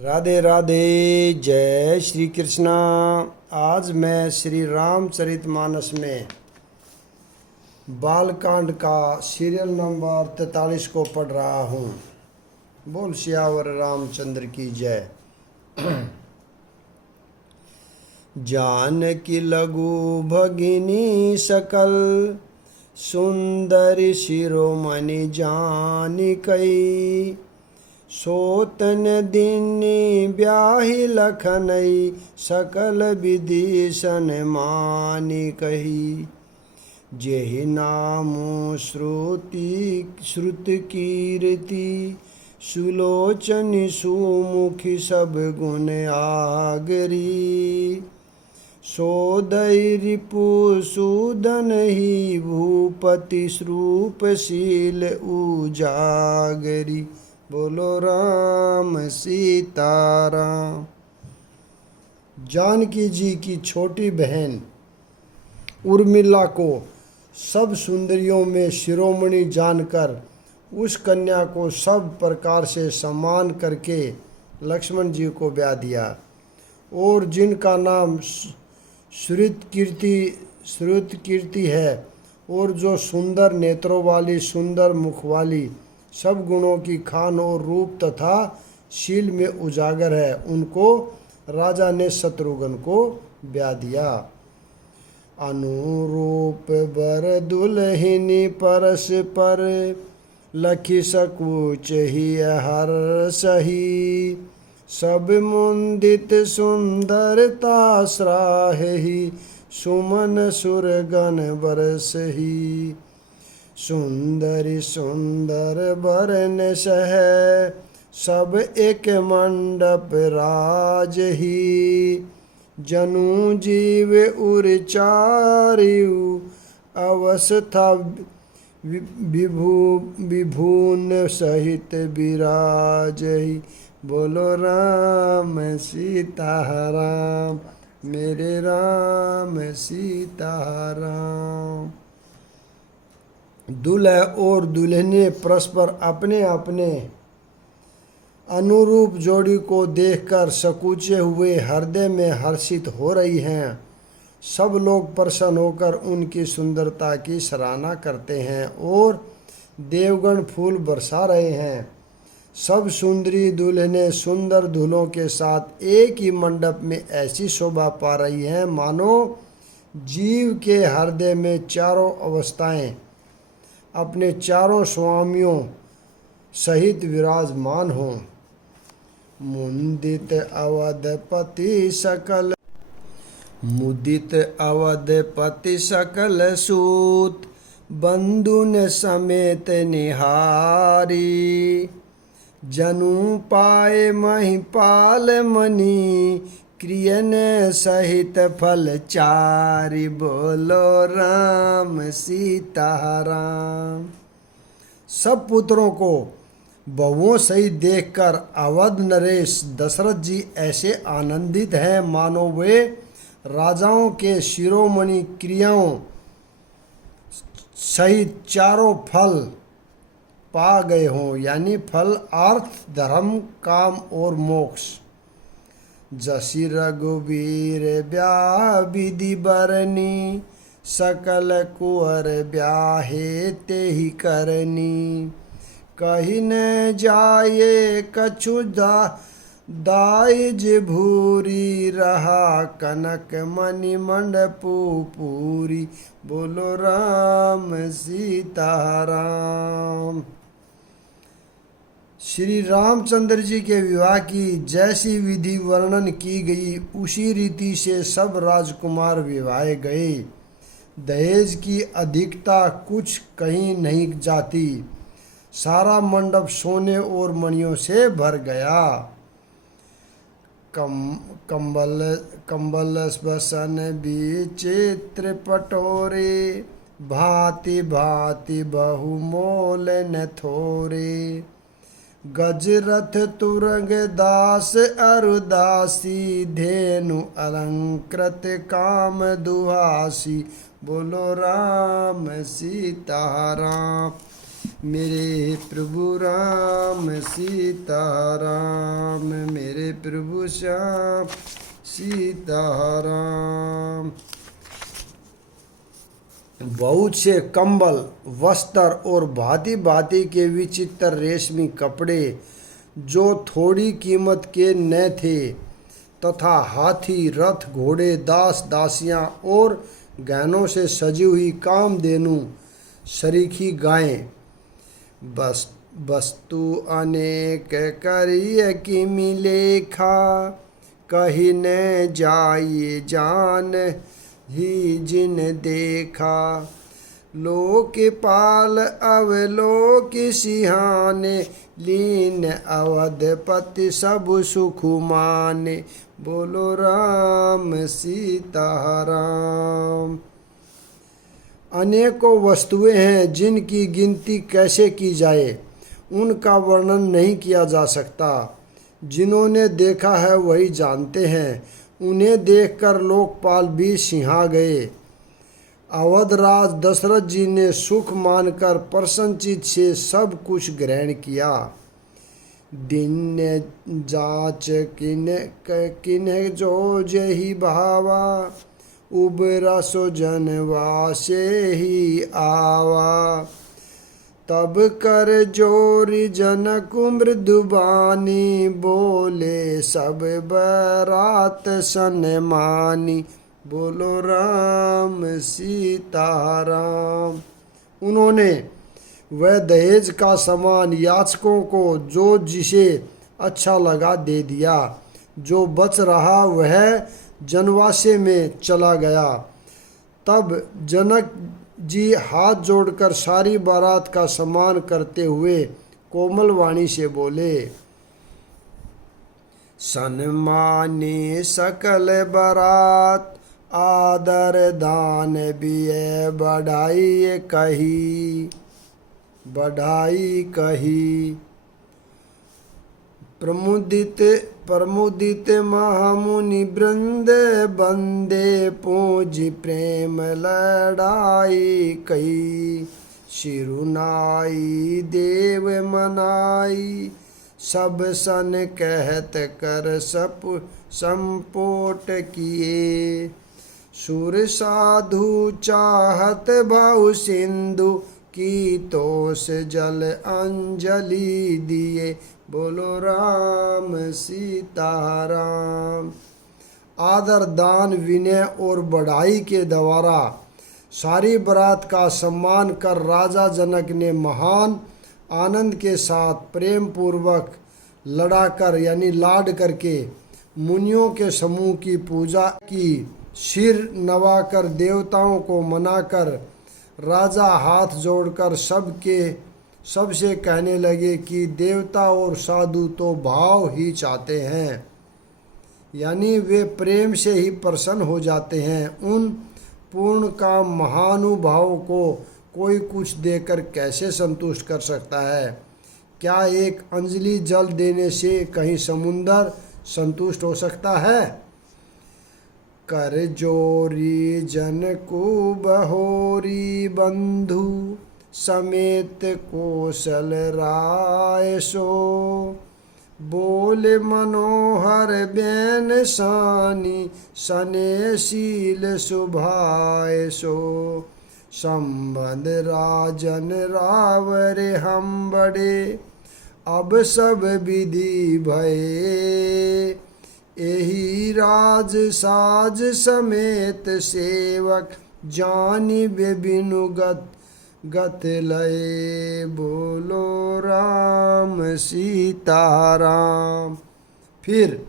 राधे राधे। जय श्री कृष्णा। आज मैं श्री रामचरितमानस में बालकांड का सीरियल नंबर 43 को पढ़ रहा हूँ। बोल सियावर रामचंद्र की जय। जानकी लघु भगिनी सकल सुंदरी शिरोमणि जानिकई सोतन दिनी ब्याही लखनई सकल विदिशन मानी कही जेहि नामो श्रुत कीर्ति सुलोचन सुमुखी सब गुण आगरी सोदय रिपु सूदन ही भूपति रूपशील उजागरी। बोलो राम सीताराम। जानकी जी की छोटी बहन उर्मिला को सब सुंदरियों में शिरोमणि जानकर उस कन्या को सब प्रकार से सम्मान करके लक्ष्मण जी को ब्याह दिया और जिनका नाम श्रुत कीर्ति है और जो सुंदर नेत्रों वाली सुंदर मुख वाली सब गुणों की खान और रूप तथा शील में उजागर है, उनको राजा ने शत्रुघ्न को ब्याह दिया। अनुरूप बर दुल्हिनी परस पर लखी सकुच ही हर सही सब मुंदित सुंदरता सराहि सुमन सुरगन बरस ही सुंदरी सुंदर बरन सह सब एक मंडप राज ही जनु जीव उरचारियु अवस्था विभून सहित विराज ही। बोलो राम सीताराम मेरे राम सीताराम। दूल्हा और दुल्हने परस्पर अपने अपने अनुरूप जोड़ी को देखकर सकुचे हुए हृदय में हर्षित हो रही हैं। सब लोग प्रसन्न होकर उनकी सुंदरता की सराहना करते हैं और देवगण फूल बरसा रहे हैं। सब सुंदरी दुल्हनें सुंदर दूल्हों के साथ एक ही मंडप में ऐसी शोभा पा रही हैं मानो जीव के हृदय में चारों अवस्थाएं अपने चारों स्वामियों सहित विराजमान हों। मुदित अवधपति सकल सूत बंधुन समेत निहारी जनु पाए महिपाल मणि क्रियन सहित फल चारि। बोलो राम सीताराम। सब पुत्रों को बहुओं सहित देखकर अवध नरेश दशरथ जी ऐसे आनंदित हैं मानो वे राजाओं के शिरोमणि क्रियाओं सहित चारों फल पा गए हों, यानी फल अर्थ धर्म काम और मोक्ष। जसी रघुवीर ब्याह विधि बरनी सकल कुंवर ब्याहे ते ही करनी कही न जाए कछु दाइज भूरी रहा कनक मणि मंडपू पूरी। बोलो राम सीताराम। श्री रामचंद्र जी के विवाह की जैसी विधि वर्णन की गई उसी रीति से सब राजकुमार विवाहे गए। दहेज की अधिकता कुछ कहीं नहीं जाती। सारा मंडप सोने और मणियों से भर गया। कंबल बसन विचित्र पटोरे भांति भांति बहुमोल न थोरे गजरथ तुरंग दास अरुदासी धेनु अलंकृत काम दुहासी। बोलो राम सीताराम। मेरे प्रभु राम सीताराम, मेरे प्रभु श्याम सीताराम। बहुत से कंबल, वस्त्र और भांति भांति के विचित्र रेशमी कपड़े जो थोड़ी कीमत के न थे, तथा हाथी, रथ, घोड़े, दास दासियां और गहनों से सजी हुई कामधेनु सरीखी गायें, वस्तु अनेक करिय किमि लेखा, कही न जाइए जान ही जिन देखा। लोकपाल अवलोक सिहाने, लीन अवधपति सब सुख माने। बोलो राम सीताराम। अनेकों वस्तुएं हैं जिनकी गिनती कैसे की जाए, उनका वर्णन नहीं किया जा सकता। जिन्होंने देखा है वही जानते हैं। उन्हें देखकर लोकपाल भी सिहा गए। अवधराज दशरथ जी ने सुख मानकर प्रसन्नचित से सब कुछ ग्रहण किया। दिन जाच किन्ह जो जही भावा, उबरा सो जनवा से ही आवा। तब कर जोरी जनक मृदुबानी, बोले सब बरात सनमानी। बोलो राम सीताराम। उन्होंने वह दहेज का सामान याचकों को जो जिसे अच्छा लगा दे दिया। जो बच रहा वह जनवासे में चला गया। तब जनक जी हाथ जोड़कर सारी बारात का सम्मान करते हुए कोमल वाणी से बोले, सन्मानी सकल बारात, आदर दान बिय बढ़ाई कही, बढ़ाई कही। प्रमुदित महामुनि वृंद बंदे, पूंजी प्रेम लड़ाई कई। शिरुनाई देव मनाई, सब सन कहत कर सप संपोट किए। सुर साधु चाहत भाउ सिंधु, की तोष जल अंजलि दिए। बोलो राम सीताराम। आदर, दान, विनय और बढ़ाई के द्वारा सारी बारात का सम्मान कर राजा जनक ने महान आनंद के साथ प्रेम पूर्वक लड़ाकर यानी लाड करके मुनियों के समूह की पूजा की। सिर नवाकर देवताओं को मनाकर राजा हाथ जोड़कर सबसे कहने लगे कि देवता और साधु तो भाव ही चाहते हैं, यानी वे प्रेम से ही प्रसन्न हो जाते हैं। उन पूर्ण काम महानुभावों को कोई कुछ देकर कैसे संतुष्ट कर सकता है? क्या एक अंजलि जल देने से कहीं समुंदर संतुष्ट हो सकता है? कर जोरी जन को बहोरी बंधु, समेत कौशल राय सो। बोले मनोहर बैन सानी, सने शील सुभाय सो। संबंध राजन रावरे हम बड़े, अब सब विधि भये। एही राज साज समेत सेवक, जानी बिनु गत लय। बोलो राम सीताराम। फिर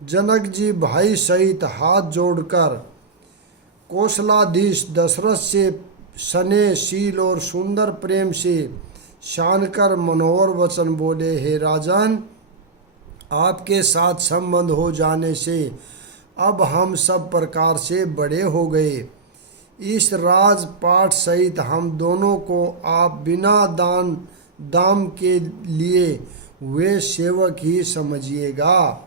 जनक जी भाई सहित हाथ जोड़कर कौशलाधीश दशरथ से सने शील और सुंदर प्रेम से शानकर मनोहर वचन बोले, हे राजन, आपके साथ संबंध हो जाने से अब हम सब प्रकार से बड़े हो गए। इस राजपाट सहित हम दोनों को आप बिना दाम के लिए वे सेवक ही समझिएगा।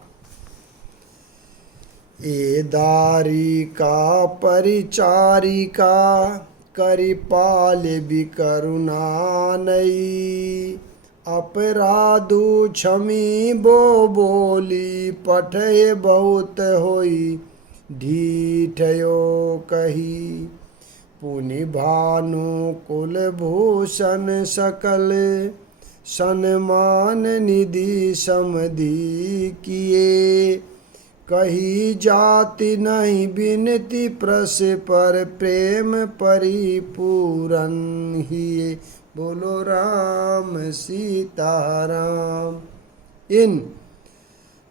ए दारी का परिचारिका, करि पाले भी करुणा नई। अपराधु क्षमी बो बोली, पठय बहुत होई ढीठयो कही। पुनि भानु कुलभूषण सकल, सन्मान निधि समधि किए। कही जाति नहीं बिनती प्रस पर, प्रेम परिपूरन हिए। बोलो राम सीताराम। इन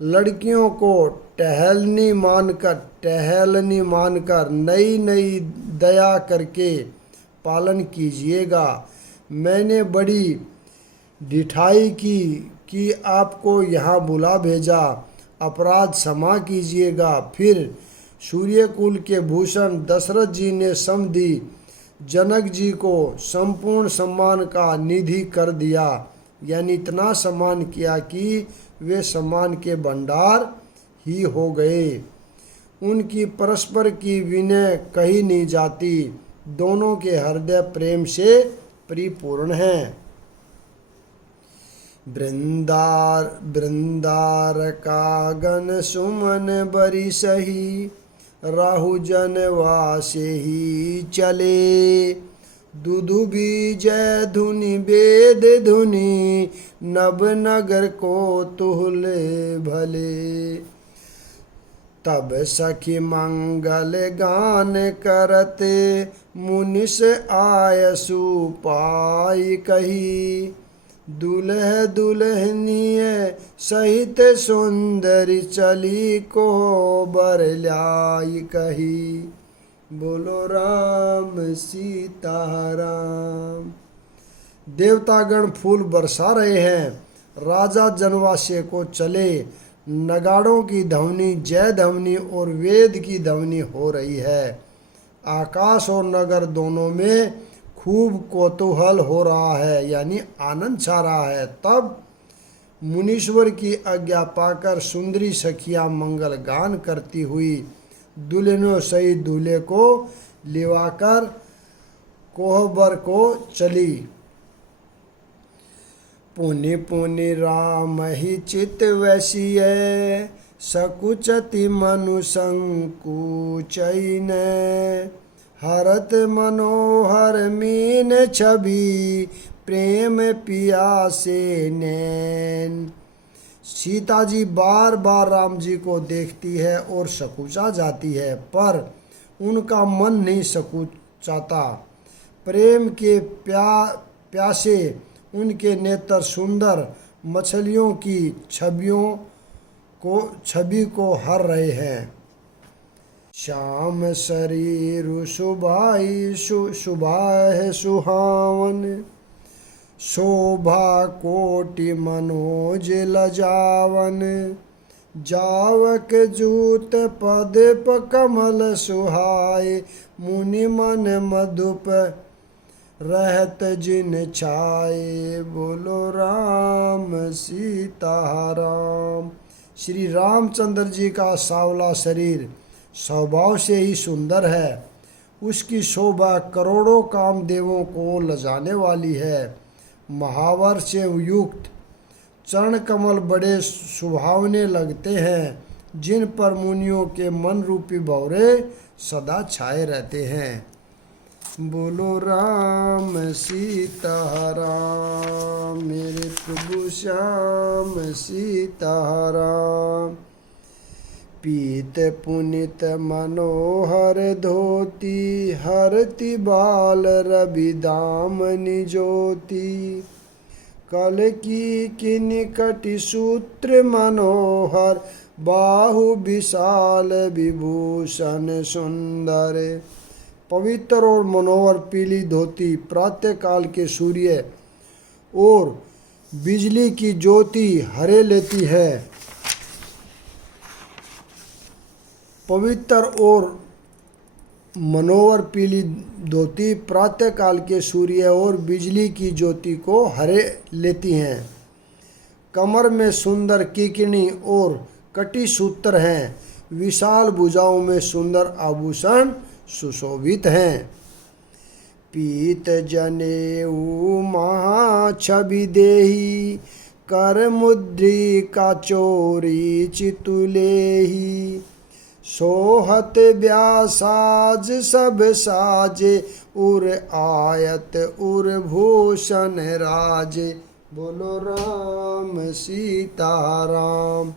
लड़कियों को टहलनी मानकर नई नई दया करके पालन कीजिएगा। मैंने बड़ी ढिठाई की कि आपको यहाँ बुला भेजा, अपराध क्षमा कीजिएगा। फिर सूर्यकुल के भूषण दशरथ जी ने समधि जनक जी को संपूर्ण सम्मान का निधि कर दिया, यानी इतना सम्मान किया कि वे सम्मान के भंडार ही हो गए। उनकी परस्पर की विनय कही नहीं जाती, दोनों के हृदय प्रेम से परिपूर्ण हैं। बृंदार का गण सुमन बरी सही, राहु जनवासे ही चले। दुदुबी जय धुनि वेद धुनि, नभ नगर को तुहले भले। तब सखी मंगल गान करते, मुनिस आयसु पाई कही। दुल्ह दुल्हनिय सहित सुंदरी, चली को बर लाई कही। बोलो राम सीताराम। देवतागण फूल बरसा रहे हैं, राजा जनवासे को चले। नगाड़ों की ध्वनि जय ध्वनि और वेद की ध्वनि हो रही है। आकाश और नगर दोनों में खूब कौतूहल हो रहा है, यानी आनंद छा रहा है। तब मुनीश्वर की आज्ञा पाकर सुंदरी सखियां मंगल गान करती हुई दुल्हनों सहित दूल्हे को लिवाकर कोहबर को चली। पुनि पुनि राम ही चित वैसिय, सकुचति मनु संकुचैन। हरत मनोहर मीन छवि, प्रेम पियासे नैन। सीता जी बार बार राम जी को देखती है और सकुचा जाती है, पर उनका मन नहीं सकुचाता। प्रेम के प्यासे उनके नेत्र सुंदर मछलियों की छवि को हर रहे हैं। श्याम शरीर सुभाई सुभाह सुहावन, शोभा कोटि मनोज लजावन। जावक जूत पद कमल सुहाय, मुनि मन मधुप रहत जिन छाए। बोलो राम सीताराम। श्री रामचंद्र जी का सांवला शरीर स्वभाव से ही सुंदर है, उसकी शोभा करोड़ों कामदेवों को लजाने वाली है। महावर से युक्त चरण कमल बड़े सुहावने लगते हैं, जिन पर मुनियों के मन रूपी भौरे सदा छाए रहते हैं। बोलो राम सीताराम। मेरे प्रभु श्याम सीताराम। पीत पुनित मनोहर धोती, हरति बाल रवि दामनि ज्योति। कल की किनिकटि सूत्र मनोहर, बाहु विशाल विभूषण सुंदर। पवित्र और मनोहर पीली धोती प्रातः काल के सूर्य और बिजली की ज्योति हरे लेती है। पवित्र और मनोहर पीली धोती प्रातः काल के सूर्य और बिजली की ज्योति को हरे लेती हैं। कमर में सुंदर कीकणी और कटी सूत्र हैं। विशाल भुजाओं में सुंदर आभूषण सुशोभित हैं। पीत जनेऊ महा छवि देही, कर मुद्रिका चोरी चितुलेही। सोहत ब्यासाज सब साजे, उर आयत उर भूषण राजे। बोलो राम सीता राम।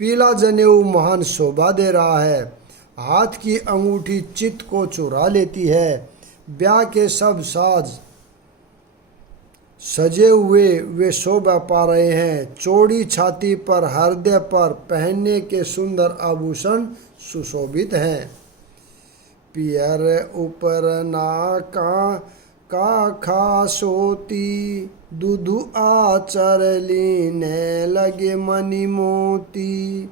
पीला जनेऊ महान शोभा दे रहा है, हाथ की अंगूठी चित्त को चुरा लेती है। ब्याह के सब साज सजे हुए वे शोभा पा रहे हैं। चौड़ी छाती पर हृदय पर पहनने के सुंदर आभूषण सुशोभित हैं। पियर ऊपर नाका का खासोती, दुधु आचर लीने लगे मणि मोती।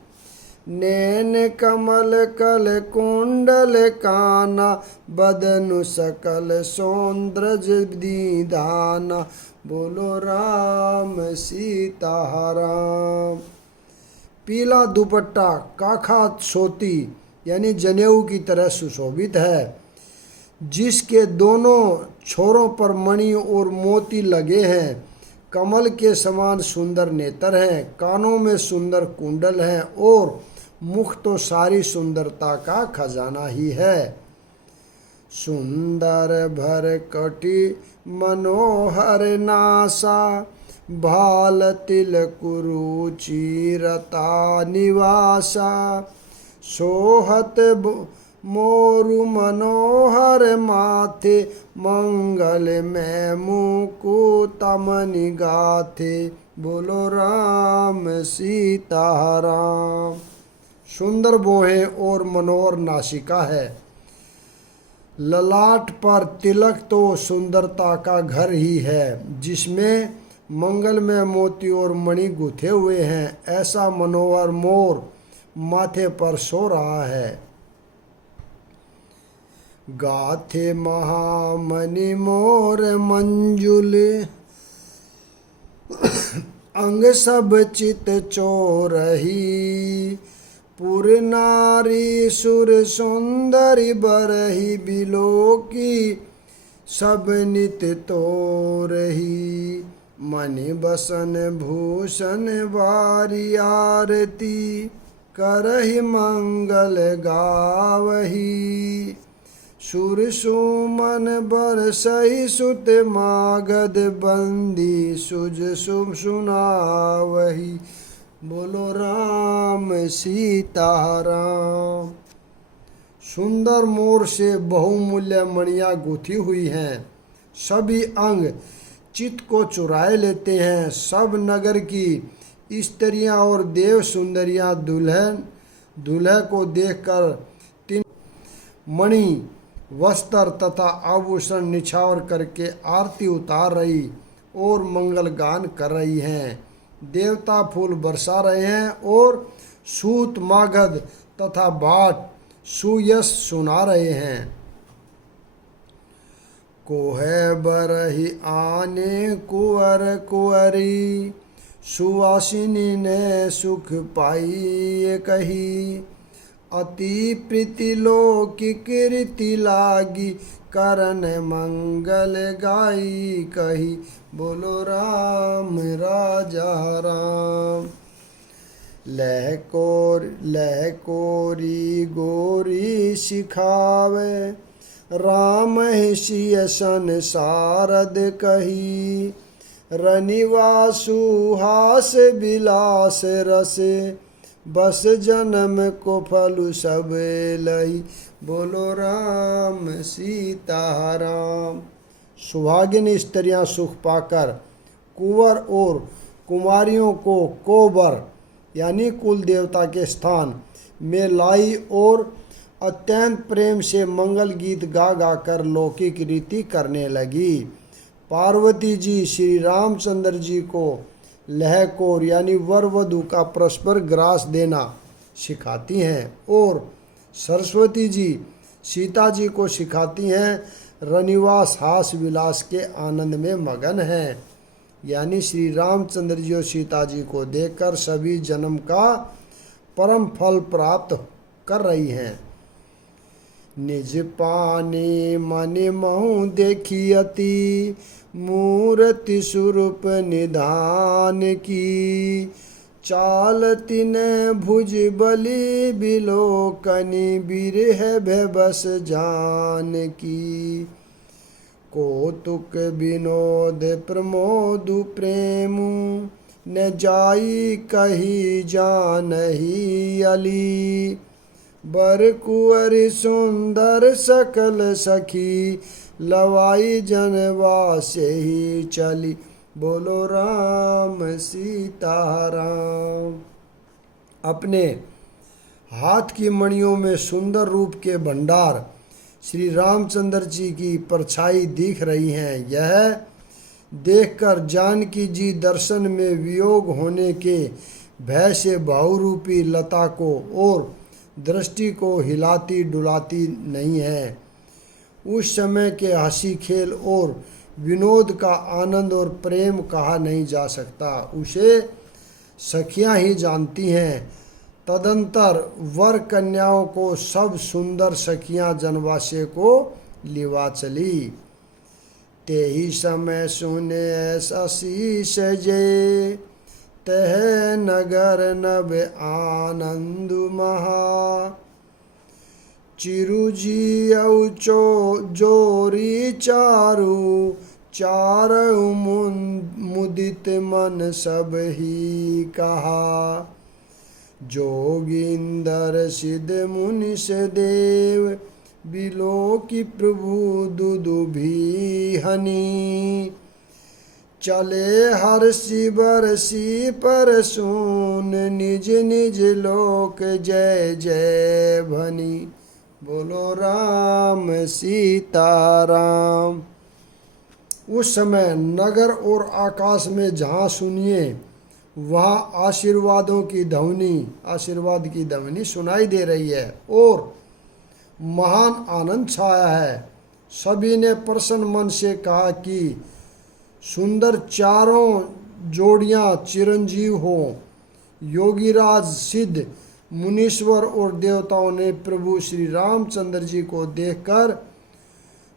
नैन कमल कल कुंडल काना, बदनु सकल सौंदर्य दीदाना। बोलो राम सीता राम। पीला दुपट्टा काखा सोती यानी जनेऊ की तरह सुशोभित है, जिसके दोनों छोरों पर मणि और मोती लगे हैं। कमल के समान सुंदर नेत्र हैं, कानों में सुंदर कुंडल हैं और मुख तो सारी सुंदरता का खजाना ही है। सुंदर भर कटी मनोहर नासा, भाल तिलक रुचि रता निवासा। सोहत मोरु मनोहर माथे, मंगल में मुकुट मणि गाथे। बोलो राम सीता राम। सुंदर बोहें और मनोहर नासिका है, ललाट पर तिलक तो सुंदरता का घर ही है, जिसमें मंगल में मोती और मणि गुथे हुए हैं। ऐसा मनोहर मोर माथे पर सो रहा है। गाथे महामणि मोर मंजुल, अंग सब चित चोरही। पुर नारी सुर सुंदरी बरही, बिलो की सब नित तोरही। मणि बसन भूषण वारी आरती, करहि मंगल गावही। सुर सुमन बरसहि सुत मागध, बंदी सुज शुभ सुनावही। बोलो राम सीता राम। सुंदर मोर से बहुमूल्य मणियाँ गुथी हुई हैं, सभी अंग चित्त को चुराए लेते हैं। सब नगर की स्त्रियां और देव सुंदरियां दूल्हे को देखकर तीन मणि वस्त्र तथा आभूषण निछावर करके आरती उतार रही और मंगल गान कर रही हैं। देवता फूल बरसा रहे हैं और सूत मागध तथा भाट सुयश सुना रहे हैं। कोहे बरही आने कुंवर कुंवरी, सुवासिनी ने सुख पाई कही। अति प्रीति लोकी कीर्ति लागी, करन मंगल गाई कही। बोलो राम राजा राम। लह कोरी गोरी सिखावे, राम ही सिय सन सारद कही। रनिवासु हास विलास रस, बस जन्म को फलु सब लही। बोलो राम सीता राम। सुहागिन स्त्रियां सुख पाकर कुंवर और कुमारियों को कोबर यानी कुल देवता के स्थान में लाई और अत्यंत प्रेम से मंगल गीत गा गा कर लौकिक रीति करने लगी। पार्वती जी श्री रामचंद्र जी को लहकोर यानी वर वधु का परस्पर ग्रास देना सिखाती हैं और सरस्वती जी सीता जी को सिखाती हैं रनिवास हास विलास के आनंद में मगन हैं। यानी श्री रामचंद्र जी और सीता जी को देखकर सभी जन्म का परम फल प्राप्त कर रही हैं। निज पानी मन महु देखी अति मूर्ति स्वरूप निधान की। चाल तिन भुज बलि बिलोकनि बिरह भय जान की। कौतुक विनोद प्रमोद प्रेमु न जाई कही जानही अली। बर कुंवर सुंदर सकल सखी लवाई जनवा से ही चली। बोलो राम सीताराम। अपने हाथ की मणियों में सुंदर रूप के भंडार श्री रामचंद्र जी की परछाई दिख रही हैं। यह देखकर जानकी जी दर्शन में वियोग होने के भय से बहुरूपी लता को और दृष्टि को हिलाती डुलाती नहीं है। उस समय के हंसी खेल और विनोद का आनंद और प्रेम कहा नहीं जा सकता, उसे सखियां ही जानती हैं। तदंतर वर कन्याओं को सब सुंदर सखियां जनवासे को लिवा चली। ते ही समय सुने ऐसा शीश जय तह नगर नभ आनंद महा। चिरुजी औचो जोरी चारु चारु मुदित मन सब ही कहा। जोगिंदर सिद्ध मुनिष देव बिलोकी प्रभु दुदुभी हनी। चले हर्षि बरसी पर सुन निज निज लोक जय जय भनी। बोलो राम सीताराम। उस समय नगर और आकाश में जहाँ सुनिए वहाँ आशीर्वाद की ध्वनि सुनाई दे रही है और महान आनंद छाया है। सभी ने प्रसन्न मन से कहा कि सुंदर चारों जोड़ियां चिरंजीव हो। योगीराज सिद्ध मुनीश्वर और देवताओं ने प्रभु श्री रामचंद्र जी को देखकर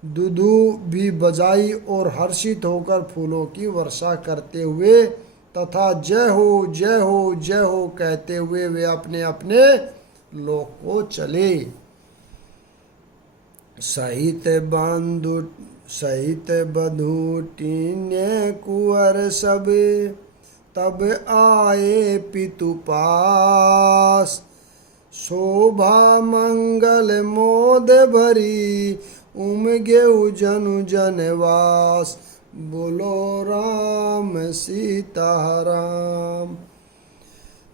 दुदु भी बजाई और हर्षित होकर फूलों की वर्षा करते हुए तथा जय हो जय हो जय हो कहते हुए वे अपने अपने लोक को चले। सहित बधु टीन्य कुंवर सब तब आए पितु पास। शोभा मंगल मोद भरी उमगे जनु जनवास। बोलो राम सीताराम।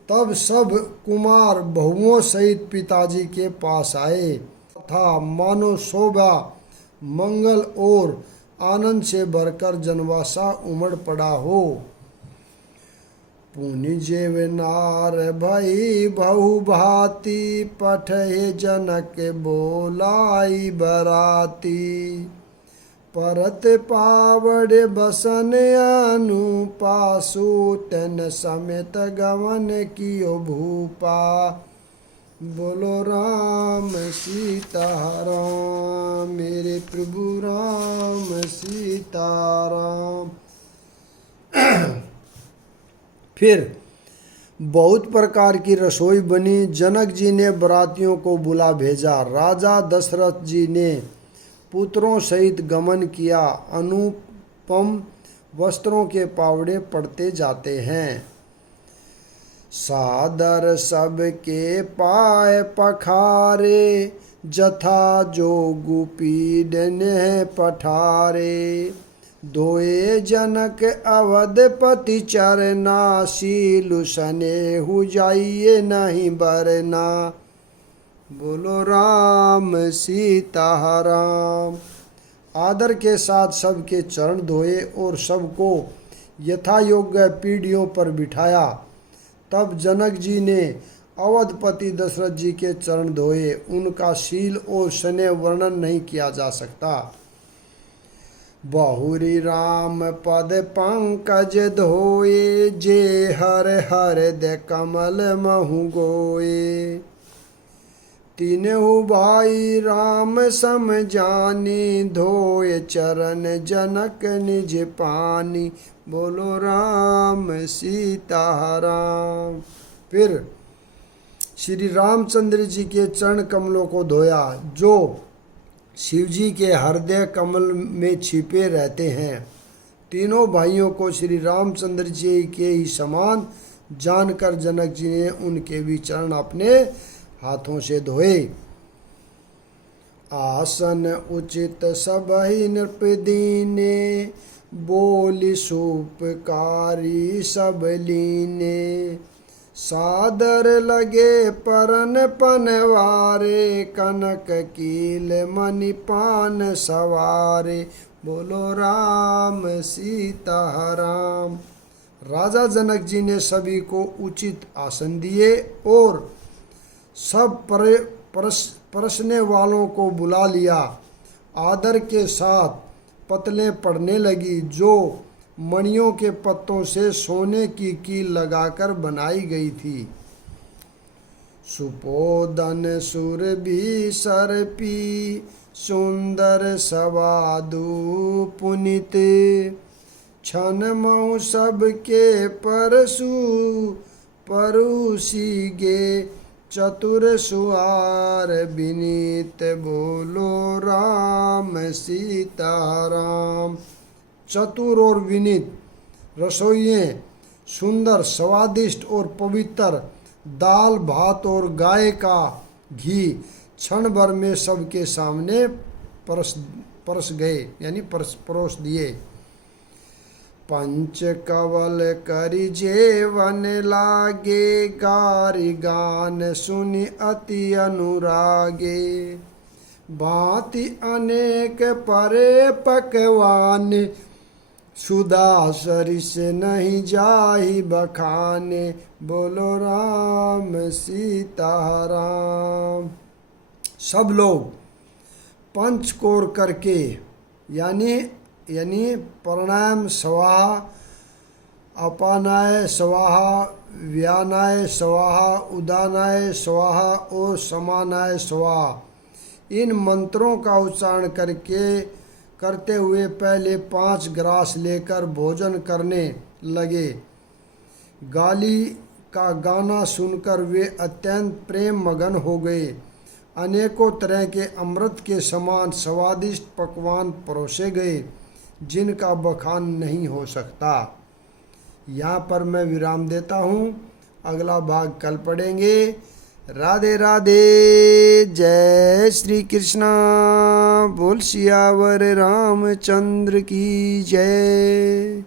तब सब कुमार बहुओं सहित पिताजी के पास आए तथा मानो शोभा मंगल और आनंद से भरकर जनवासा उमड़ पड़ा हो। पुनि जेव नार भई बहु भांति पठे जनक बोलाई बराती। परत पावड़ बसन अनुपासु तन समेत गवन कियो भूपा। बोलो राम सीताराम। मेरे प्रभु राम सीताराम। फिर बहुत प्रकार की रसोई बनी। जनक जी ने बरातियों को बुला भेजा। राजा दशरथ जी ने पुत्रों सहित गमन किया। अनुपम वस्त्रों के पावड़े पड़ते जाते हैं। सादर सबके पाए पखारे जथा जोगु पीडन पठारे। दोए जनक अवधपति चरना शीलु सनेहु जाइए नहीं बरना। बोलो राम सीताराम। आदर के साथ सबके चरण धोए और सबको यथा योग्य पीढ़ियों पर बिठाया। तब जनक जी ने अवधपति दशरथ जी के चरण धोए। उनका शील और स्नेह वर्णन नहीं किया जा सकता। बहुरी राम पद पंकज धोए जे हर हर दे कमल महु गोए। तीनहु भाई राम सम जानी, धोय चरण जनक निज पानी। बोलो राम सीता राम। फिर श्री रामचंद्र जी के चरण कमलों को धोया, जो शिव जी के हृदय कमल में छिपे रहते हैं। तीनों भाइयों को श्री रामचंद्र जी के ही समान जानकर जनक जी ने उनके भी चरण अपने हाथों से धोए। आसन उचित सबहि नृप दीने, बोली सुपकारी सब लीने। सादर लगे परन पनवारे, कनक कील मणि पान सवारे। बोलो राम सीता राम। राजा जनक जी ने सभी को उचित आसन दिए और सब परसने वालों को बुला लिया। आदर के साथ पतलें पड़ने लगी, जो मणियों के पत्तों से सोने की कील लगाकर बनाई गई थी। सुपोदन सुरभि सर्पी, सुंदर सवादु पुनित। छन मऊ सबके परुसी गे, चतुर सुआर विनीत। बोलो राम सीता राम। चतुर और विनीत रसोइये सुंदर, स्वादिष्ट और पवित्र दाल भात और गाय का घी क्षण भर में सबके सामने परस गए, यानी परोस दिए। पंच कवल करि जेवन लागे, गारि गान सुनि अति अनुरागे। भांति अनेक परे पकवान, सुधा सरिस नहीं जाहि बखाने। बोलो राम सीता राम। सब लोग पंचकोर करके यानी प्राणायाम स्वाहा, अपानाय स्वाहा, व्यानाय स्वाहा, उदानाय स्वाहा और समानाय स्वाहा, इन मंत्रों का उच्चारण करते हुए पहले 5 ग्रास लेकर भोजन करने लगे। गाली का गाना सुनकर वे अत्यंत प्रेम मगन हो गए। अनेकों तरह के अमृत के समान स्वादिष्ट पकवान परोसे गए, जिनका बखान नहीं हो सकता। यहाँ पर मैं विराम देता हूँ, अगला भाग कल पढ़ेंगे। राधे राधे। जय श्री कृष्णा। बोल सियावर रामचंद्र की जय।